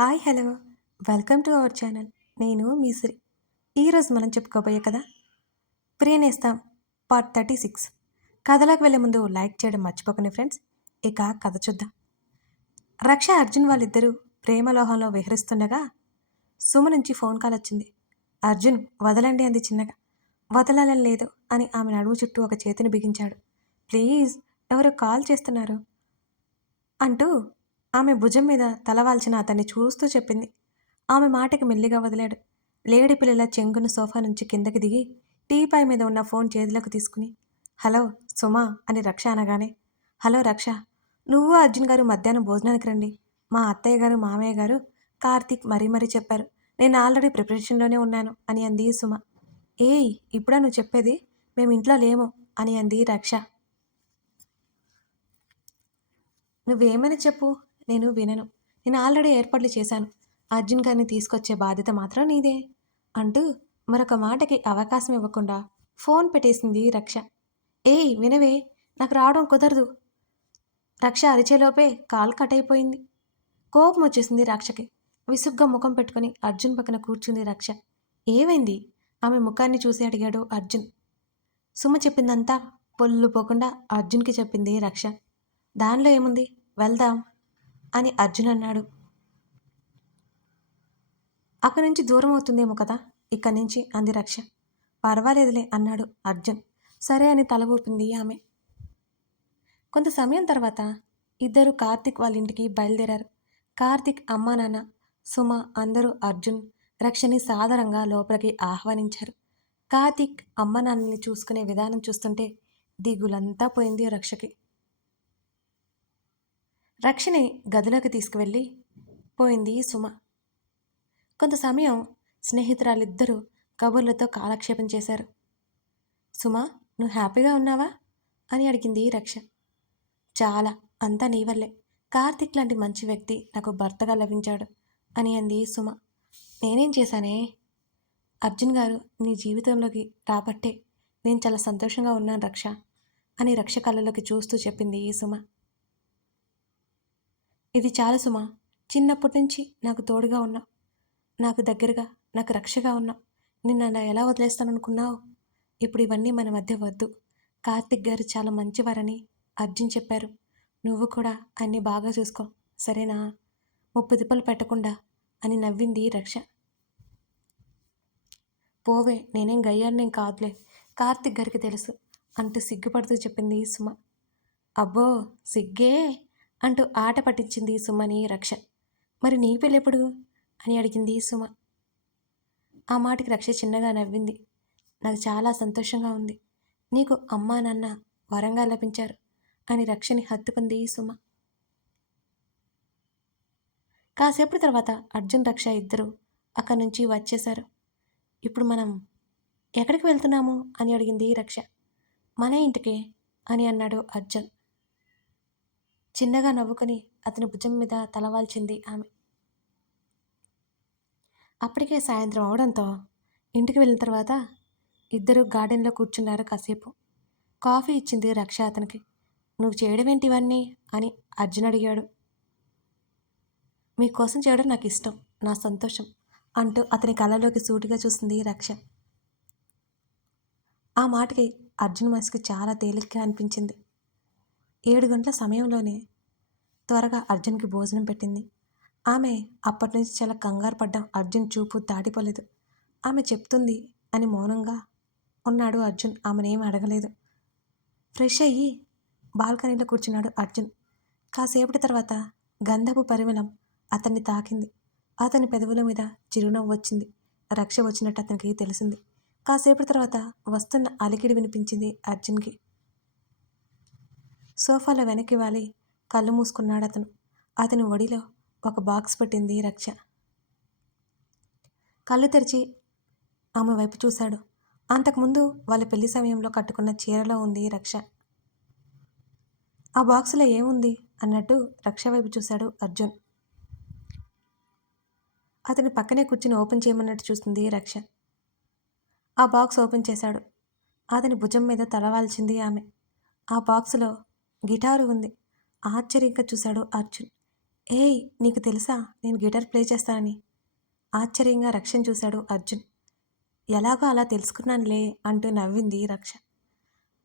Hi hello welcome to our channel. నేను మీ శ్రీ. ఈరోజు మనం చెప్పుకోబోయే కదా ప్రియనేస్తాం పార్ట్ 36. కథలోకి వెళ్ళే ముందు లైక్ చేయడం మర్చిపోకండి ఫ్రెండ్స్. ఇక కథ చూద్దాం. రక్ష అర్జున్ వాళ్ళిద్దరూ ప్రేమలోహంలో విహరిస్తుండగా సుమ నుంచి ఫోన్ కాల్ వచ్చింది. అర్జున్ వదలండి అంది చిన్నగా. వదలాలని లేదు అని ఆమె నడుము చుట్టూ ఒక చేతిని బిగించాడు. ప్లీజ్, ఎవరో కాల్ చేస్తున్నారు అంటూ ఆమె భుజం మీద తలవాల్చిన అతన్ని చూస్తూ చెప్పింది. ఆమె మాటకి మెల్లిగా వదిలాడు. లేడి పిల్లల చెంగున సోఫా నుంచి కిందకి దిగి టీపాయ్ మీద ఉన్న ఫోన్ చేతిలోకి తీసుకుని హలో సుమా అని రక్ష అనగానే, హలో రక్ష, నువ్వు అర్జున్ గారు మధ్యాహ్నం భోజనానికి రండి. మా అత్తయ్య గారు మామయ్య గారు కార్తీక్ మరీ చెప్పారు. నేను ఆల్రెడీ ప్రిపరేషన్లోనే ఉన్నాను అని అంది సుమ. ఏయ్, ఇప్పుడా నువ్వు చెప్పేది? మేము ఇంట్లో లేము అని అంది రక్ష. నువ్వేమైనా చెప్పు, నేను వినను. నేను ఆల్రెడీ ఏర్పాట్లు చేశాను. అర్జున్ గారిని తీసుకొచ్చే బాధ్యత మాత్రం నీదే అంటూ మరొక మాటకి అవకాశం ఇవ్వకుండా ఫోన్ పెట్టేసింది రక్ష. ఏయ్ వినవే, నాకు రావడం కుదరదు. రక్ష అరిచేలోపే కాల్ కట్ అయిపోయింది. కోపం వచ్చేసింది రక్షకి. విసుగ్గా ముఖం పెట్టుకుని అర్జున్ పక్కన కూర్చుంది రక్ష. ఏమైంది? ఆమె ముఖాన్ని చూసి అడిగాడు అర్జున్. సుమ చెప్పిందంతా పొల్లు పోకుండా అర్జున్కి చెప్పింది రక్ష. దానిలో ఏముంది, వెళ్దాం అని అర్జున్ అన్నాడు. అక్కడి నుంచి దూరం అవుతుందేమో కదా ఇక్కడి నుంచి అంది రక్ష. పర్వాలేదులే అన్నాడు అర్జున్. సరే అని తల ఊపింది ఆమె. కొంత సమయం తర్వాత ఇద్దరు కార్తిక్ వాళ్ళ ఇంటికి బయలుదేరారు. కార్తిక్ అమ్మా నాన్న, సుమ అందరూ అర్జున్, రక్షని సాదరంగా లోపలికి ఆహ్వానించారు. కార్తిక్ అమ్మ నాన్నని చూసుకునే విధానం చూస్తుంటే దిగులంతా పోయింది రక్షకి. రక్షని గదిలోకి తీసుకువెళ్ళి పోయింది సుమ. కొంత సమయం స్నేహితురాలిద్దరూ కబుర్లతో కాలక్షేపం చేశారు. సుమ, నువ్వు హ్యాపీగా ఉన్నావా అని అడిగింది రక్ష. చాలా, అంతా నీ వల్లే. కార్తిక్ లాంటి మంచి వ్యక్తి నాకు భర్తగా లభించాడు అని అంది సుమ. నేనేం చేశానే? అర్జున్ గారు నీ జీవితంలోకి రాబట్టే నేను చాలా సంతోషంగా ఉన్నాను రక్ష అని రక్ష కళ్ళలోకి చూస్తూ చెప్పింది సుమ. ఇది చాలు సుమ. చిన్నప్పటి నుంచి నాకు తోడుగా ఉన్నావు, నాకు దగ్గరగా, నాకు రక్షగా ఉన్నావు. నిన్ను అలా ఎలా వదిలేస్తాననుకున్నావు? ఇప్పుడు ఇవన్నీ మన మధ్య వద్దు. కార్తిక్ గారు చాలా మంచివారని అర్జున్ చెప్పారు. నువ్వు కూడా అన్నీ బాగా చూసుకో, సరేనా? ముప్పు తిప్పలు పెట్టకుండా అని నవ్వింది రక్ష. పోవే, నేనేం గయ్యాన్నేం కాదులే, కార్తిక్ గారికి తెలుసు అంటూ సిగ్గుపడుతూ చెప్పింది సుమ. అబ్బో సిగ్గే అంటూ ఆట పట్టించింది సుమని రక్ష. మరి నీ పెళ్ళెప్పుడు అని అడిగింది సుమ. ఆ మాటకి రక్ష చిన్నగా నవ్వింది. నాకు చాలా సంతోషంగా ఉంది. నీకు అమ్మా నాన్న వరంగా లభించారు అని రక్షని హత్తుకుంది సుమ. కాసేపటి తర్వాత అర్జున్ రక్ష ఇద్దరు అక్కడి నుంచి వచ్చేశారు. ఇప్పుడు మనం ఎక్కడికి వెళ్తున్నాము అని అడిగింది రక్ష. మన ఇంటికే అని అన్నాడు అర్జున్. చిన్నగా నవ్వుకొని అతని భుజం మీద తలవాల్చింది ఆమె. అప్పటికే సాయంత్రం అవడంతో ఇంటికి వెళ్ళిన తర్వాత ఇద్దరు గార్డెన్లో కూర్చున్నారు కాసేపు. కాఫీ ఇచ్చింది రక్ష అతనికి. నువ్వు చేయడం ఏంటి ఇవన్నీ అని అర్జున్ అడిగాడు. మీకోసం చేయడం నాకు ఇష్టం, నా సంతోషం అంటూ అతని కళ్ళలోకి సూటిగా చూసింది రక్ష. ఆ మాటకి అర్జున్ మనసుకి చాలా తేలికగా అనిపించింది. 7 గంటల సమయంలోనే త్వరగా అర్జున్కి భోజనం పెట్టింది. ఆమె అప్పటి నుంచి చాలా కంగారు పడ్డం అర్జున్ చూపు దాటిపోలేదు. ఆమె చెప్తుంది అని మౌనంగా ఉన్నాడు అర్జున్. ఆమెనేం అడగలేదు. ఫ్రెష్ అయ్యి బాల్కనీలో కూర్చున్నాడు అర్జున్. కాసేపటి తర్వాత గంధపు పరిమళం అతన్ని తాకింది. అతని పెదవుల మీద చిరునవ్వు వచ్చింది. రక్ష వచ్చినట్టు అతనికి తెలిసింది. కాసేపటి తర్వాత వస్తున్న అలికిడి వినిపించింది అర్జున్కి. సోఫాలో వెనక్కి వాలి కళ్ళు మూసుకున్నాడు అతను. అతని ఒడిలో ఒక బాక్స్ పెట్టింది రక్ష. కళ్ళు తెరిచి ఆమె వైపు చూశాడు. అంతకుముందు వాళ్ళ పెళ్లి సమయంలో కట్టుకున్న చీరలో ఉంది రక్ష. ఆ బాక్సులో ఏముంది అన్నట్టు రక్ష వైపు చూశాడు అర్జున్. అతని పక్కనే కూర్చుని ఓపెన్ చేయమన్నట్టు చూస్తుంది రక్ష. ఆ బాక్స్ ఓపెన్ చేశాడు. అతని భుజం మీద తలవాల్చింది ఆమె. ఆ బాక్సులో గిటారు ఉంది. ఆశ్చర్యంగా చూశాడు అర్జున్. ఏయ్, నీకు తెలుసా నేను గిటార్ ప్లే చేస్తానని? ఆశ్చర్యంగా రక్షని చూశాడు అర్జున్. ఎలాగో అలా తెలుసుకున్నానులే అంటూ నవ్వింది రక్ష.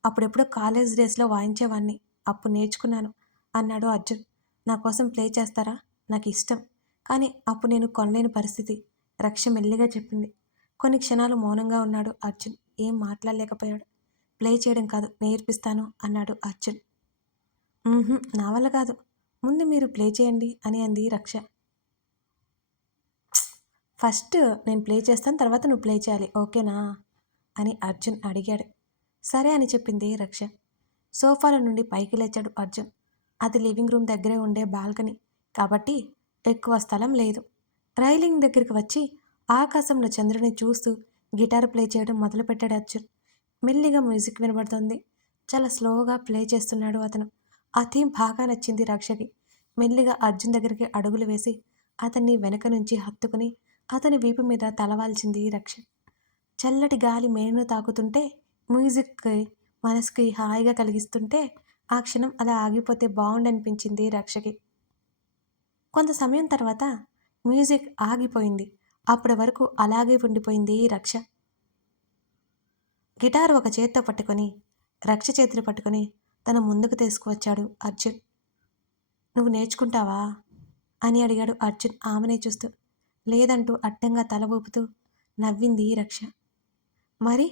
అప్పుడెప్పుడో కాలేజ్ డేస్లో వాయించేవాణ్ణి, అప్పుడు నేర్చుకున్నాను అన్నాడు అర్జున్. నా కోసం ప్లే చేస్తారా? నాకు ఇష్టం, కానీ అప్పుడు నేను కొనలేని పరిస్థితి, రక్ష మెల్లిగా చెప్పింది. కొన్ని క్షణాలు మౌనంగా ఉన్నాడు అర్జున్. ఏం మాట్లాడలేకపోయాడు. ప్లే చేయడం కాదు, నేర్పిస్తాను అన్నాడు అర్జున్. నా వల్ల కాదు, ముందు మీరు ప్లే చేయండి అని అంది రక్ష. ఫస్ట్ నేను ప్లే చేస్తాను, తర్వాత నువ్వు ప్లే చేయాలి, ఓకేనా అని అర్జున్ అడిగాడు. సరే అని చెప్పింది రక్ష. సోఫాల నుండి పైకి లేచాడు అర్జున్. అది లివింగ్ రూమ్ దగ్గరే ఉండే బాల్కనీ కాబట్టి ఎక్కువ స్థలం లేదు. రైలింగ్ దగ్గరికి వచ్చి ఆకాశంలో చంద్రుని చూస్తూ గిటార్ ప్లే చేయడం మొదలుపెట్టాడు అర్జున్. మెల్లిగా మ్యూజిక్ వినబడుతోంది. చాలా స్లోగా ప్లే చేస్తున్నాడు అతను. ఆ థీమ్ బాగా నచ్చింది రక్షకి. మెల్లిగా అర్జున్ దగ్గరికి అడుగులు వేసి అతన్ని వెనక నుంచి హత్తుకుని అతని వీపు మీద తలవాల్చింది రక్ష. చల్లటి గాలి మేనును తాకుతుంటే, మ్యూజిక్కి మనసుకి హాయిగా కలిగిస్తుంటే ఆ క్షణం అలా ఆగిపోతే బాగుండనిపించింది రక్షకి. కొంత సమయం తర్వాత మ్యూజిక్ ఆగిపోయింది. అప్పటి వరకు అలాగే ఉండిపోయింది రక్ష. గిటార్ ఒక చేత్తో పట్టుకొని రక్ష చేతిని పట్టుకొని తన ముందుకు తీసుకువచ్చాడు అర్జున్. నువ్వు నేర్చుకుంటావా అని అడిగాడు అర్జున్ ఆమెనే చూస్తూ. లేదంటూ అడ్డంగా తల ఊపుతూ నవ్వింది రక్ష. మరి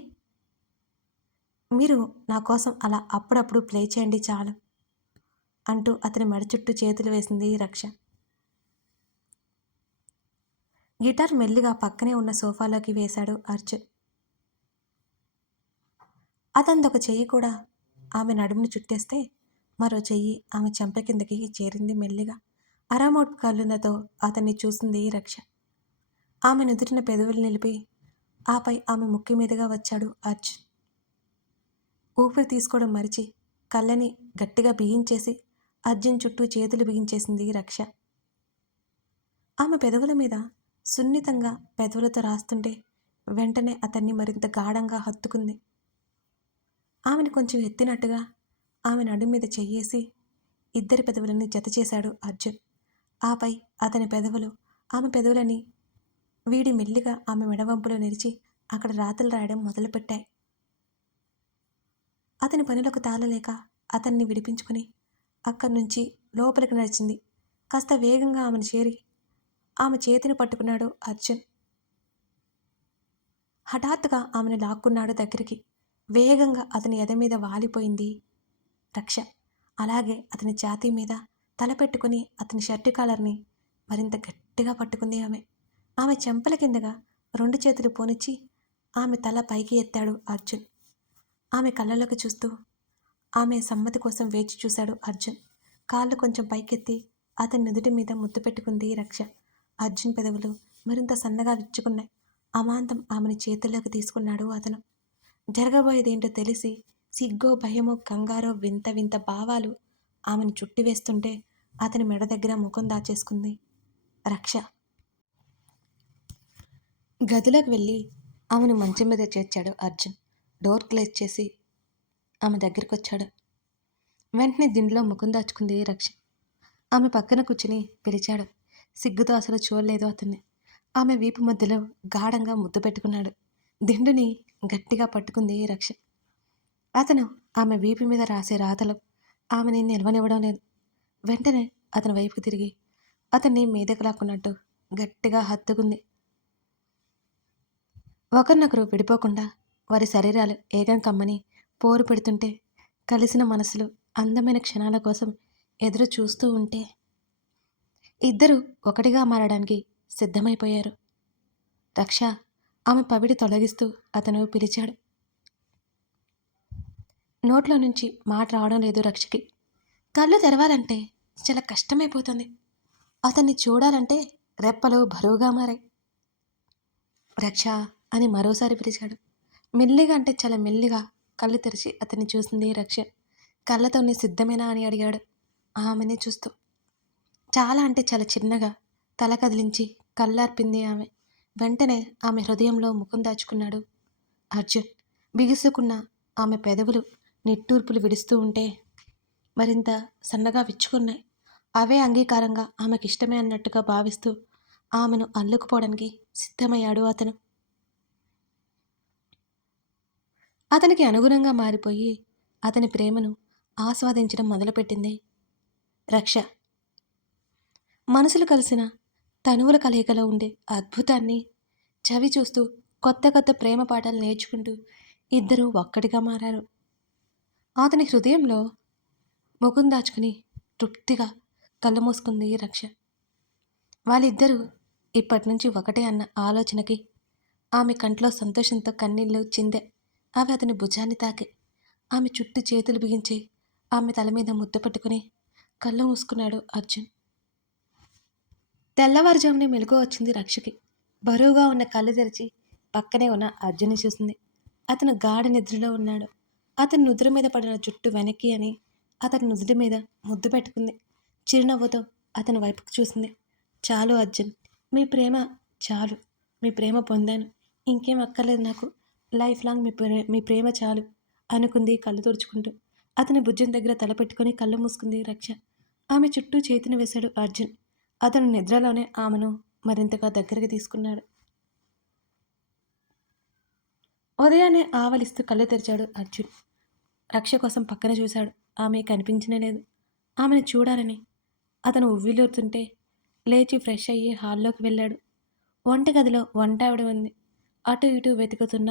మీరు నా కోసం అలా అప్పుడప్పుడు ప్లే చేయండి చాలు అంటూ అతని మెడ చుట్టూ చేతులు వేసింది రక్ష. గిటార్ మెల్లిగా పక్కనే ఉన్న సోఫాలోకి వేశాడు అర్జున్. అతనిదొక చెయ్యి కూడా ఆమె నడుముని చుట్టేస్తే మరో చెయ్యి ఆమె చెంప కిందకి చేరింది మెల్లిగా. అరామోట్ కళ్ళులతో అతన్ని చూసింది రక్ష. ఆమె నుదుటిన పెదవులు నిలిపి ఆపై ఆమె ముక్కు మీదుగా వచ్చాడు అర్జున్. ఊపిరి తీసుకోవడం మరిచి కళ్ళని గట్టిగా బిగించేసి అర్జున్ చుట్టూ చేతులు బిగించేసింది రక్ష. ఆమె పెదవుల మీద సున్నితంగా పెదవులతో రాస్తుంటే వెంటనే అతన్ని మరింత గాఢంగా హత్తుకుంది. ఆమెను కొంచెం ఎత్తినట్టుగా ఆమె నడుం మీద చెయ్యేసి ఇద్దరి పెదవులని జతచేశాడు అర్జున్. ఆపై అతని పెదవులు ఆమె పెదవులని వీడి మెల్లిగా ఆమె మెడవంపులో నిలిచి అక్కడ రాతలు రాయడం మొదలుపెట్టాయి. అతని పనులకు తాళలేక అతన్ని విడిపించుకుని అక్కడి నుంచి లోపలికి నడిచింది. కాస్త వేగంగా ఆమెను చేరి ఆమె చేతిని పట్టుకున్నాడు అర్జున్. హఠాత్తుగా ఆమెను లాక్కున్నాడు దగ్గరికి. వేగంగా అతని ఎద మీద వాలిపోయింది రక్ష. అలాగే అతని ఛాతీ మీద తల పెట్టుకుని అతని షర్టు కాలర్ని మరింత గట్టిగా పట్టుకుంది ఆమె. ఆమె చెంపల కిందగా రెండు చేతులు పోనిచ్చి ఆమె తల పైకి ఎత్తాడు అర్జున్. ఆమె కళ్ళలోకి చూస్తూ ఆమె సమ్మతి కోసం వేచి చూశాడు అర్జున్. కాళ్ళు కొంచెం పైకెత్తి అతని నుదుటి మీద ముద్దు పెట్టుకుంది రక్ష. అర్జున్ పెదవులు మరింత సన్నగా విచ్చుకున్నాయి. అమాంతం ఆమెను చేతుల్లోకి తీసుకున్నాడు అతను. జరగబోయేదేంటో తెలిసి సిగ్గో భయమో కంగారో వింత వింత భావాలు ఆమెను చుట్టివేస్తుంటే అతని మెడ దగ్గర ముఖం దాచేసుకుంది రక్ష. గదిలోకి వెళ్ళి ఆమెను మంచం మీద చేర్చాడు అర్జున్. డోర్ క్లోజ్ చేసి ఆమె దగ్గరికి వచ్చాడు. వెంటనే దిండులో ముఖం దాచుకుంది రక్ష. ఆమె పక్కన కూర్చుని పిలిచాడు. సిగ్గుతో అసలు చూడలేదు అతన్ని. ఆమె వీపు మధ్యలో గాఢంగా ముద్దు పెట్టుకున్నాడు. దిండుని గట్టిగా పట్టుకుంది రక్ష. అతను ఆమె వీపు మీద రాసే రాతలు ఆమెని నిలవనివ్వడం లేదు. వెంటనే అతని వైపుకు తిరిగి అతన్ని మీదకు లాక్కున్నట్టు గట్టిగా హత్తుకుంది. ఒకరినొకరు విడిపోకుండా వారి శరీరాలు ఏకం కమ్మని పోరు పెడుతుంటే కలిసిన మనసులు అందమైన క్షణాల కోసం ఎదురు చూస్తూ ఉంటే ఇద్దరూ ఒకటిగా మారడానికి సిద్ధమైపోయారు. రక్ష ఆమె పవిడి తొలగిస్తూ అతను పిలిచాడు. నోట్లో నుంచి మాట రావడం లేదు రక్షకి. కళ్ళు తెరవాలంటే చాలా కష్టమైపోతుంది. అతన్ని చూడాలంటే రెప్పలు బరువుగా మారాయి. రక్ష అని మరోసారి పిలిచాడు. మెల్లిగా అంటే చాలా మెల్లిగా కళ్ళు తెరిచి అతన్ని చూసింది రక్ష. కళ్ళతోనే సిద్ధమేనా అని అడిగాడు ఆమెనే చూస్తూ. చాలా అంటే చాలా చిన్నగా తల కదిలించి కళ్ళార్పింది ఆమె. వెంటనే ఆమె హృదయంలో ముఖం దాచుకున్నాడు అర్జున్. బిగుసుకున్న ఆమె పెదవులు నిట్టూర్పులు విడుస్తూ ఉంటే మరింత సన్నగా విచ్చుకున్నాయి. అవే అంగీకారంగా ఆమెకిష్టమే అన్నట్టుగా భావిస్తూ ఆమెను అల్లుకుపోవడానికి సిద్ధమయ్యాడు అతను. అతనికి అనుగుణంగా మారిపోయి అతని ప్రేమను ఆస్వాదించడం మొదలుపెట్టింది రక్ష. మనసులు కలిసిన తనువుల కలయికలో ఉండే అద్భుతాన్ని చవి చూస్తూ కొత్త కొత్త ప్రేమ పాఠాలు నేర్చుకుంటూ ఇద్దరూ ఒక్కటిగా మారారు. అతని హృదయంలో ముఖం దాచుకుని తృప్తిగా కళ్ళు మూసుకుంది రక్ష. వాళ్ళిద్దరూ ఇప్పటినుంచి ఒకటే అన్న ఆలోచనకి ఆమె కంట్లో సంతోషంతో కన్నీళ్లు చిందే. అవి అతని భుజాన్ని తాకి ఆమె చుట్టూ చేతులు బిగించి ఆమె తల మీద ముద్దు పెట్టుకుని కళ్ళు మూసుకున్నాడు అర్జున్. తెల్లవారుజామునే మెలకువ వచ్చింది రక్షకి. బరువుగా ఉన్న కళ్ళు తెరిచి పక్కనే ఉన్న అర్జున్ని చూసింది. అతను గాఢ నిద్రలో ఉన్నాడు. అతని నుదురు మీద పడిన జుట్టు వెనక్కి అని అతని నుదుటి మీద ముద్దు పెట్టుకుంది. చిరునవ్వుతో అతని వైపుకు చూసింది. చాలు అర్జున్, మీ ప్రేమ చాలు. మీ ప్రేమ పొందాను, ఇంకేం అక్కర్లేదు నాకు. లైఫ్ లాంగ్ మీ ప్రేమ చాలు అనుకుంది కళ్ళు తుడుచుకుంటూ. అతని భుజం దగ్గర తల పెట్టుకుని కళ్ళు మూసుకుంది రక్ష. ఆమె చుట్టూ చేతిని వేశాడు అర్జున్. అతను నిద్రలోనే ఆమెను మరింతగా దగ్గరికి తీసుకున్నాడు. ఉదయాన్నే ఆవలిస్తూ కళ్ళు తెరిచాడు అర్జున్. రక్ష కోసం పక్కన చూశాడు. ఆమె కనిపించనే లేదు. ఆమెను చూడాలని అతను ఉవ్విలూరుతుంటే లేచి ఫ్రెష్ అయ్యి హాల్లోకి వెళ్ళాడు. వంటగదిలో వంట ఆవిడ ఉంది. అటు ఇటు వెతుకుతున్న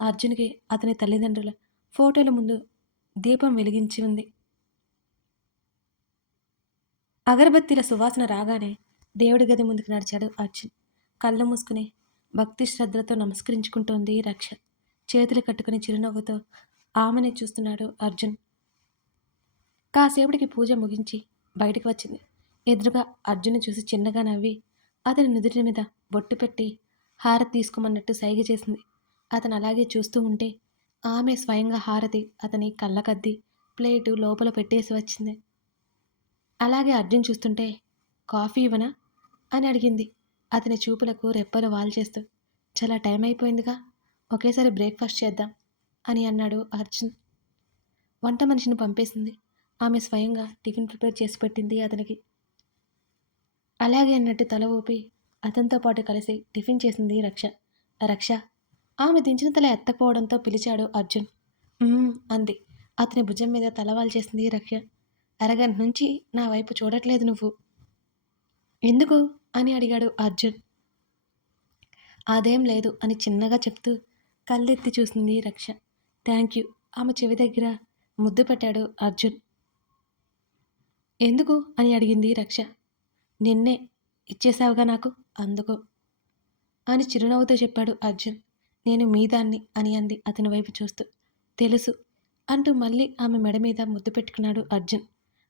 అర్జున్కి అతని తల్లిదండ్రుల ఫోటోల ముందు దీపం వెలిగించి ఉంది. అగరబత్తీల సువాసన రాగానే దేవుడి గది ముందుకు నడిచాడు అర్జున్. కళ్ళు మూసుకుని భక్తి శ్రద్ధలతో నమస్కరించుకుంటోంది రక్ష. చేతులు కట్టుకుని చిరునవ్వుతో ఆమెనే చూస్తున్నాడు అర్జున్. కాసేపటికి పూజ ముగించి బయటకు వచ్చింది. ఎదురుగా అర్జున్ని చూసి చిన్నగా నవ్వి అతని నుదుటి మీద బొట్టు పెట్టి హారతి తీసుకోమన్నట్టు సైగ చేసింది. అతను అలాగే చూస్తూ ఉంటే ఆమె స్వయంగా హారతి అతని కళ్ళకద్ది ప్లేటు లోపల పెట్టేసి వచ్చింది. అలాగే అర్జున్ చూస్తుంటే కాఫీ ఇవ్వనా అని అడిగింది అతని చూపులకు రెప్పలు వాల్చేస్తూ. చాలా టైం అయిపోయిందిగా, ఒకేసారి బ్రేక్ఫాస్ట్ చేద్దాం అని అన్నాడు అర్జున్. వంట మనిషిని పంపేసింది. ఆమె స్వయంగా టిఫిన్ ప్రిపేర్ చేసి పెట్టింది అతనికి. అలాగే అన్నట్టు తల ఊపి అతనితో పాటు కలిసి టిఫిన్ చేసింది రక్ష. రక్ష ఆమె దించిన తల ఎత్తకపోవడంతో పిలిచాడు అర్జున్. అంది. అతని భుజం మీద తలవాలు చేసింది రక్ష. అరగంట నుంచి నా వైపు చూడట్లేదు నువ్వు, ఎందుకు అని అడిగాడు అర్జున్. అదేం లేదు అని చిన్నగా చెప్తూ కళ్ళెత్తి చూసింది రక్ష. థ్యాంక్ యూ ఆమె చెవి దగ్గర ముద్దు పెట్టాడు అర్జున్. ఎందుకు అని అడిగింది రక్ష. నిన్నే ఇచ్చేశావుగా నాకు, అందుకు అని చిరునవ్వుతో చెప్పాడు అర్జున్. నేను మీదాన్ని అని అంది అతని వైపు చూస్తూ. తెలుసు అంటూ మళ్ళీ ఆమె మెడ మీద ముద్దు పెట్టుకున్నాడు అర్జున్.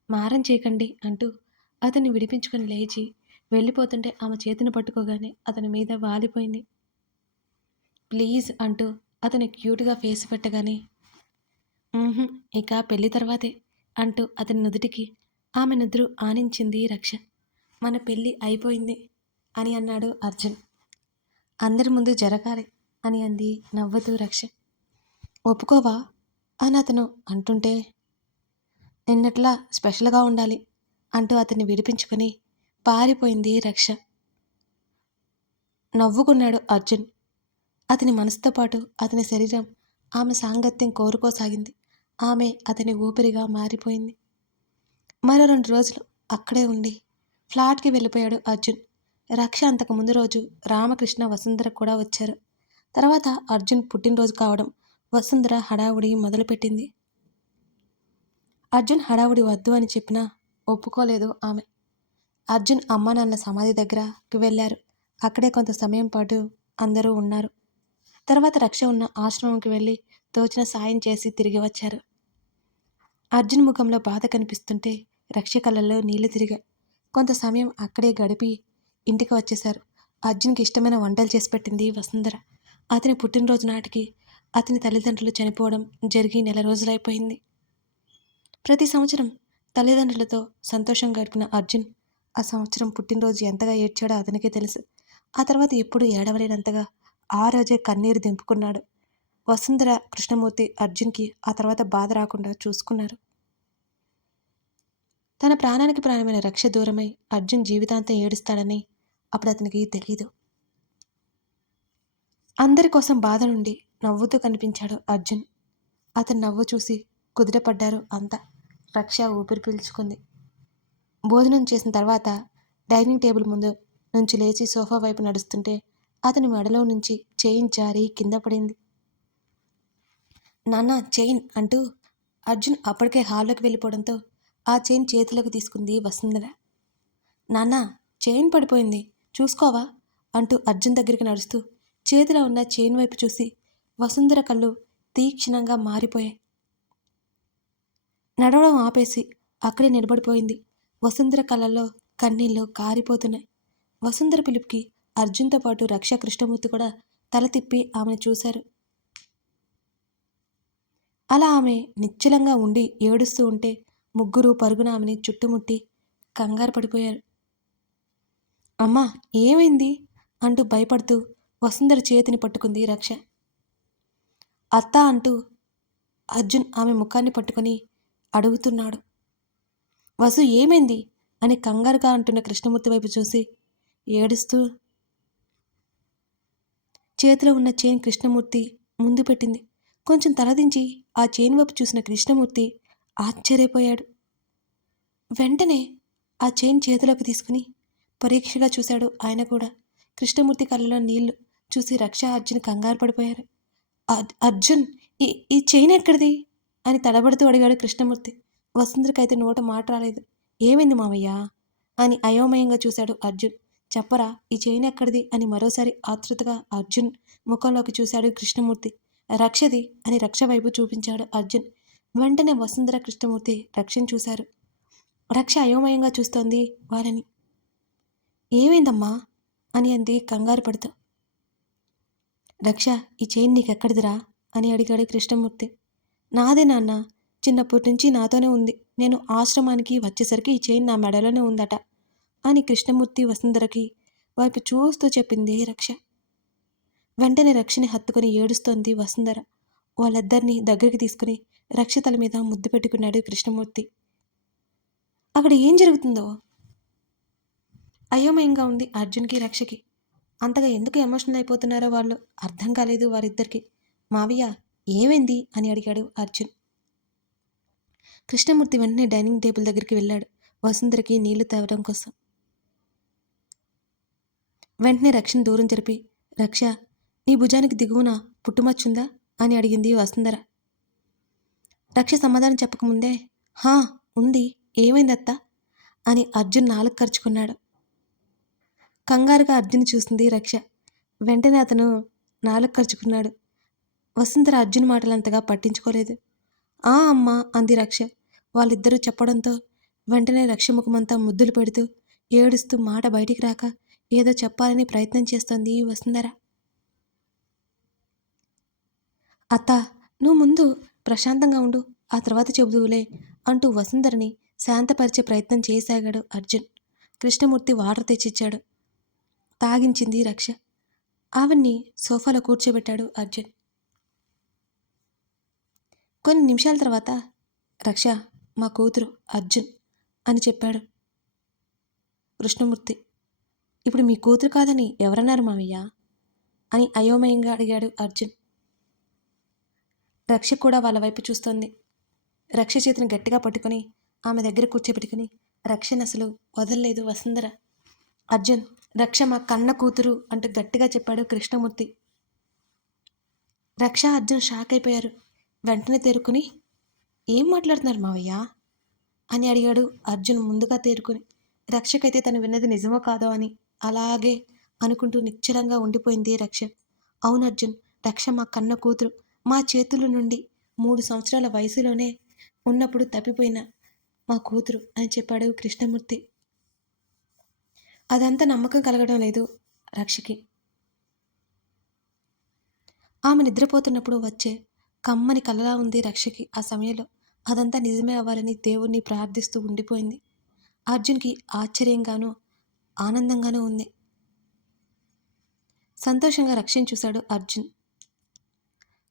మారం చేయకండి అంటూ అతన్ని విడిపించుకొని లేచి వెళ్ళిపోతుంటే ఆమె చేతిని పట్టుకోగానే అతని మీద వాలిపోయింది. ప్లీజ్ అంటూ అతని క్యూట్గా ఫేస్ పెట్టగానే ఇక పెళ్లి తర్వాతే అంటూ అతని నుదుటికి ఆమె నుదురు ఆనించింది రక్ష. మన పెళ్ళి అయిపోయింది అని అన్నాడు అర్జున్. అందరి ముందు జరగాలి అని అంది నవ్వుతూ రక్ష. ఒప్పుకోవా అని అతను అంటుంటే నిన్నట్లా స్పెషల్గా ఉండాలి అంటూ అతన్ని విడిపించుకొని పారిపోయింది రక్ష. నవ్వుకున్నాడు అర్జున్. అతని మనసుతో పాటు అతని శరీరం ఆమె సాంగత్యం కోరుకోసాగింది. ఆమె అతని ఊపిరిగా మారిపోయింది. మరో 2 రోజులు అక్కడే ఉండి ఫ్లాట్కి వెళ్ళిపోయాడు అర్జున్. రక్ష అంతకు ముందు రోజు రామకృష్ణ వసుంధర కూడా వచ్చారు. తర్వాత అర్జున్ పుట్టినరోజు కావడం వసుంధర హడావుడి మొదలుపెట్టింది. అర్జున్ హడావుడి వద్దు అని చెప్పినా ఒప్పుకోలేదు ఆమె. అర్జున్ అమ్మా నాన్న సమాధి దగ్గరకు వెళ్ళారు. అక్కడే కొంత సమయం పాటు అందరూ ఉన్నారు. తర్వాత రక్ష ఉన్న ఆశ్రమంకి వెళ్ళి తోచిన సాయం చేసి తిరిగి వచ్చారు. అర్జున్ ముఖంలో బాధ కనిపిస్తుంటే రక్ష కళ్ళల్లో నీళ్లు తిరిగా. కొంత సమయం అక్కడే గడిపి ఇంటికి వచ్చేశారు. అర్జున్కి ఇష్టమైన వంటలు చేసి పెట్టింది వసుంధర. అతని పుట్టినరోజు నాటికి అతని తల్లిదండ్రులు చనిపోవడం జరిగి 1 నెల రోజులైపోయింది. ప్రతి సంవత్సరం తల్లిదండ్రులతో సంతోషం గడిపిన అర్జున్ ఆ సంవత్సరం పుట్టినరోజు ఎంతగా ఏడ్చాడో అతనికే తెలుసు. ఆ తర్వాత ఎప్పుడూ ఏడవలేనంతగా ఆ రోజే కన్నీరు దింపుకున్నాడు. వసుంధర, కృష్ణమూర్తి అర్జున్కి ఆ తర్వాత బాధ రాకుండా చూసుకున్నారు. తన ప్రాణానికి ప్రాణమైన రక్ష దూరమై అర్జున్ జీవితాంతం ఏడుస్తాడని అప్పుడు అతనికి తెలీదు. అందరి కోసం బాధ నుండి నవ్వుతూ కనిపించాడు అర్జున్. అతని నవ్వు చూసి కుదుటపడ్డారు అంతా. రక్ష ఊపిరి పీల్చుకుంది. భోజనం చేసిన తర్వాత డైనింగ్ టేబుల్ ముందు నుంచి లేచి సోఫా వైపు నడుస్తుంటే అతని మెడలో నుంచి చైన్ జారి కింద పడింది. నాన్న చైన్ అంటూ అర్జున్ అప్పటికే హాల్లోకి వెళ్ళిపోవడంతో ఆ చైన్ చేతిలోకి తీసుకుంది వసుంధర. నాన్న చైన్ పడిపోయింది చూసుకోవా అంటూ అర్జున్ దగ్గరికి నడుస్తూ చేతిలో ఉన్న చైన్ వైపు చూసి వసుంధర కళ్ళు తీక్షణంగా మారిపోయాయి. నడవడం ఆపేసి అక్కడే నిలబడిపోయింది. వసుంధర కళ్ళల్లో కన్నీళ్ళు కారిపోతున్నాయి. వసుంధర పిలుపుకి అర్జున్తో పాటు రక్ష కృష్ణమూర్తి కూడా తల తిప్పి ఆమెను చూశారు. అలా ఆమె నిశ్చలంగా ఉండి ఏడుస్తూ ఉంటే ముగ్గురు పరుగున ఆమెని చుట్టుముట్టి కంగారు పడిపోయారు. అమ్మా ఏమైంది అంటూ భయపడుతూ వసుంధర చేతిని పట్టుకుంది రక్ష. అత్త అంటూ అర్జున్ ఆమె ముఖాన్ని పట్టుకొని అడుగుతున్నాడు. వసు ఏమైంది అని కంగారుగా అంటున్న కృష్ణమూర్తి వైపు చూసి ఏడుస్తూ చేతిలో ఉన్న చైన్ కృష్ణమూర్తి ముందు పెట్టింది. కొంచెం తలదించి ఆ చైన్ వైపు చూసిన కృష్ణమూర్తి ఆశ్చర్యపోయాడు. వెంటనే ఆ చైన్ చేతిలోకి తీసుకుని పరీక్షగా చూశాడు ఆయన కూడా. కృష్ణమూర్తి కళ్ళలో నీళ్లు చూసి రక్ష అర్జున్ కంగారు పడిపోయారు. అర్జున్ ఈ ఈ చైన్ ఎక్కడిది అని తడబడుతూ అడిగాడు కృష్ణమూర్తి. వసుంధరకైతే నోట మాట రాలేదు. ఏమైంది మావయ్య అని అయోమయంగా చూశాడు అర్జున్. చెప్పరా ఈ చైన్ ఎక్కడిది అని మరోసారి ఆతృతగా అర్జున్ ముఖంలోకి చూశాడు కృష్ణమూర్తి. రక్షది అని రక్ష వైపు చూపించాడు అర్జున్. వెంటనే వసుంధర కృష్ణమూర్తి రక్షను చూశారు. రక్ష అయోమయంగా చూస్తోంది వారిని. ఏమైందమ్మా అని అంది కంగారు పడుతూ. రక్ష ఈ చైన్ నీకెక్కడిదిరా అని అడిగాడు కృష్ణమూర్తి. నాదే నాన్న, చిన్నప్పటి నుంచి నాతోనే ఉంది. నేను ఆశ్రమానికి వచ్చేసరికి ఈ చైన్ నా మెడలోనే ఉందట అని కృష్ణమూర్తి వసుంధరకి వైపు చూస్తూ చెప్పింది రక్ష. వెంటనే రక్షని హత్తుకొని ఏడుస్తోంది వసుంధర. వాళ్ళిద్దరినీ దగ్గరికి తీసుకుని రక్ష తల మీద ముద్దు పెట్టుకున్నాడు కృష్ణమూర్తి. అక్కడ ఏం జరుగుతుందో అయోమయంగా ఉంది అర్జున్కి రక్షకి. అంతగా ఎందుకు ఎమోషనల్ అయిపోతున్నారో వాళ్ళు అర్థం కాలేదు వారిద్దరికి. మావయ్య ఏమైంది అని అడిగాడు అర్జున్. కృష్ణమూర్తి వెంటనే డైనింగ్ టేబుల్ దగ్గరికి వెళ్ళాడు వసుంధరకి నీళ్లు తేవడం కోసం. వెంటనే రక్షని దూరం జరిపి, రక్ష నీ భుజానికి దిగువన పుట్టుమచ్చుందా అని అడిగింది వసుంధర. రక్ష సమాధానం చెప్పకముందే హా ఉంది, ఏమైందత్తా అని అర్జున్ నాలుగు ఖర్చుకున్నాడు. కంగారుగా అర్జున్ చూసింది రక్ష. వెంటనే అతను నాలుగు ఖర్చుకున్నాడు. వసుంధర అర్జున్ మాటలంతగా పట్టించుకోలేదు. ఆ అమ్మ అంది రక్ష. వాళ్ళిద్దరూ చెప్పడంతో వెంటనే రక్ష ముఖమంతా ముద్దులు పెడుతూ ఏడుస్తూ మాట బయటికి రాక ఏదో చెప్పాలని ప్రయత్నం చేస్తోంది వసుంధర. అత్త నువ్వు ముందు ప్రశాంతంగా ఉండు, ఆ తర్వాత చెబుదువులే అంటూ వసుంధరని శాంతపరిచే ప్రయత్నం చేసాగాడు అర్జున్. కృష్ణమూర్తి వాటర్ తెచ్చిచ్చాడు. తాగించింది రక్ష. ఆవిడ్ని సోఫాలో కూర్చోబెట్టాడు అర్జున్. కొన్ని నిమిషాల తర్వాత రక్ష మా కూతురు అర్జున్ అని చెప్పాడు కృష్ణమూర్తి. ఇప్పుడు మీ కూతురు కాదని ఎవరన్నారు మావయ్య అని అయోమయంగా అడిగాడు అర్జున్. రక్ష కూడా వాళ్ళ వైపు చూస్తోంది. రక్ష చేతిని గట్టిగా పట్టుకొని ఆమె దగ్గర కూర్చోబెట్టుకుని రక్షను అసలు వదలలేదు వసుంధర. అర్జున్ రక్ష మా కన్న కూతురు అంటూ గట్టిగా చెప్పాడు కృష్ణమూర్తి. రక్ష అర్జున్ షాక్ అయిపోయారు. వెంటనే తేరుకుని ఏం మాట్లాడుతున్నారు మావయ్య అని అడిగాడు అర్జున్ ముందుగా తేరుకుని. రక్షకైతే తను విన్నది నిజమో కాదో అని అలాగే అనుకుంటూ నిశ్చలంగా ఉండిపోయింది రక్ష. అవును అర్జున్, రక్ష మా కన్న కూతురు, మా చేతుల నుండి 3 సంవత్సరాల వయసులోనే ఉన్నప్పుడు తప్పిపోయిన మా కూతురు అని చెప్పాడు కృష్ణమూర్తి. అదంతా నమ్మకం కలగడం లేదు రక్షకి. ఆమె నిద్రపోతున్నప్పుడు వచ్చే కమ్మని కలలా ఉంది రక్షకి. ఆ సమయంలో అదంతా నిజమే అవ్వాలని దేవుణ్ణి ప్రార్థిస్తూ ఉండిపోయింది. అర్జున్కి ఆశ్చర్యంగానూ ఆనందంగానూ ఉంది. సంతోషంగా రక్షని చూశాడు అర్జున్.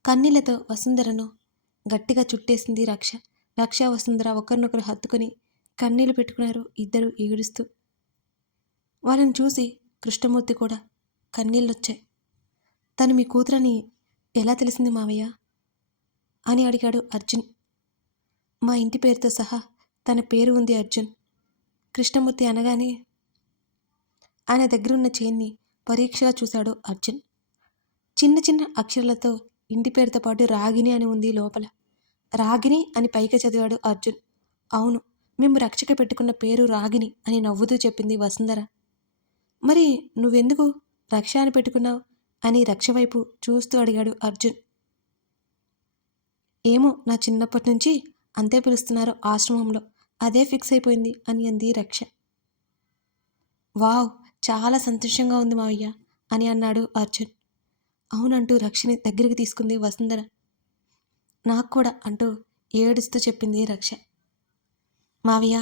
కన్నీళ్లతో వసుంధరను గట్టిగా చుట్టేసింది రక్ష. రక్ష వసుంధర ఒకరినొకరు హత్తుకుని కన్నీళ్లు పెట్టుకున్నారు ఇద్దరు ఏడుస్తూ. వాళ్ళని చూసి కృష్ణమూర్తి కూడా కన్నీళ్ళొచ్చాయి. తను మీ కూతురని ఎలా తెలిసింది మావయ్య అని అడిగాడు అర్జున్. మా ఇంటి పేరుతో సహా తన పేరు ఉంది అర్జున్. కృష్ణమూర్తి అనగానే ఆయన దగ్గరున్న చైన్ని పరీక్షగా చూశాడు అర్జున్. చిన్న చిన్న అక్షరాలతో ఇంటి పేరుతో పాటు రాగిని అని ఉంది లోపల. రాగిని అని పైకి చదివాడు అర్జున్. అవును, మేము రక్షక పెట్టుకున్న పేరు రాగిని అని నవ్వుతూ చెప్పింది వసుంధర. మరి నువ్వెందుకు రక్ష అని పెట్టుకున్నావు అని రక్ష వైపు చూస్తూ అడిగాడు అర్జున్. ఏమో, నా చిన్నప్పటి నుంచి అంతే పిలుస్తున్నారు ఆశ్రమంలో, అదే ఫిక్స్ అయిపోయింది అని అంది రక్ష. వావ్, చాలా సంతోషంగా ఉంది మావయ్య అని అన్నాడు అర్జున్. అవునంటూ రక్షని దగ్గరికి తీసుకుంది వసుంధర. నాకు కూడా అంటూ ఏడుస్తూ చెప్పింది రక్ష. మావయ్య,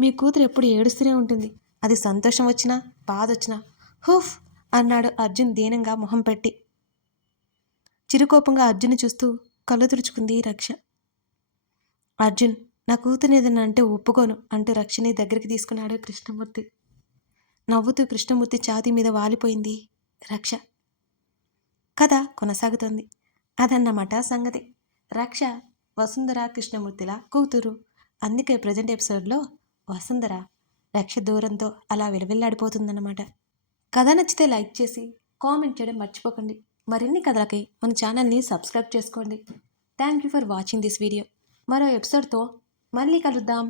మీ కూతురు ఎప్పుడు ఏడుస్తూనే ఉంటుంది, అది సంతోషం వచ్చినా బాధ వచ్చినా. హూఫ్ అన్నాడు అర్జున్ దీనంగా మొహం పెట్టి. చిరుకోపంగా అర్జున్ని చూస్తూ కళ్ళు తుడుచుకుంది రక్ష. అర్జున్, నా కూతురు ఏదన్నా అంటే ఒప్పుకోను అంటూ రక్షని దగ్గరికి తీసుకున్నాడు కృష్ణమూర్తి. నవ్వుతూ కృష్ణమూర్తి ఛాతీ మీద వాలిపోయింది రక్ష. కథ కొనసాగుతోంది. అదన్నమాట సంగతి. రక్ష వసుంధర కృష్ణమూర్తిల కూతురు. అందుకే ప్రజెంట్ ఎపిసోడ్లో వసుంధర రక్ష దూరంతో అలా విలవిల్లాడిపోతుందన్నమాట. కథ నచ్చితే లైక్ చేసి కామెంట్ చేయడం మర్చిపోకండి. మరిన్ని కథలకి మన ఛానల్ని సబ్స్క్రైబ్ చేసుకోండి. Thank you for watching this video. మరో ఎపిసోడ్తో మళ్ళీ కలుద్దాం.